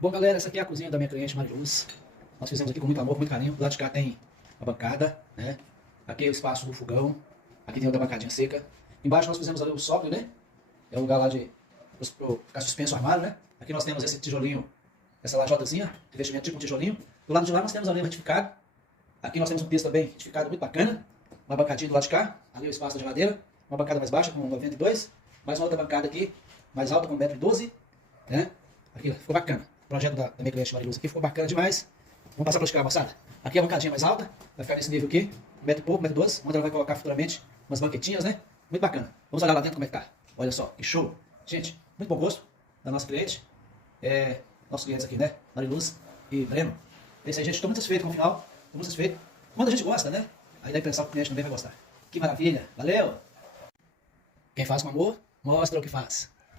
Bom, galera, essa aqui é a cozinha da minha cliente Mariluz. Nós fizemos aqui com muito amor, com muito carinho. Do lado de cá tem a bancada, né? Aqui é o espaço do fogão. Aqui tem outra bancadinha seca. Embaixo nós fizemos ali o sóbrio, né? É o lugar lá de ficar suspenso o armário, né? Aqui nós temos esse tijolinho, essa lajotazinha, de vestimento tipo um tijolinho. Do lado de lá nós temos ali o retificado. Aqui nós temos um piso também retificado muito bacana. Uma bancadinha do lado de cá. Ali o espaço da geladeira. Uma bancada mais baixa com 92. Mais uma outra bancada aqui, mais alta com 1,12 m, né? Aqui ficou bacana. O projeto da minha cliente Mariluz aqui ficou bacana demais. Vamos passar para esticar, moçada. Aqui é a bancadinha mais alta, vai ficar nesse nível aqui, 1,00 m e pouco, 1,12 m, onde ela vai colocar futuramente umas banquetinhas, né? Muito bacana. Vamos olhar lá dentro como é que tá. Olha só, que show. Gente, muito bom gosto da nossa cliente. Nossos clientes aqui, né? Mariluz e Breno. É isso aí, gente. Estou muito satisfeito com o final. Estou muito satisfeito. Quando a gente gosta, né? Aí dá a impressão que o cliente também vai gostar. Que maravilha. Valeu! Quem faz com amor, mostra o que faz.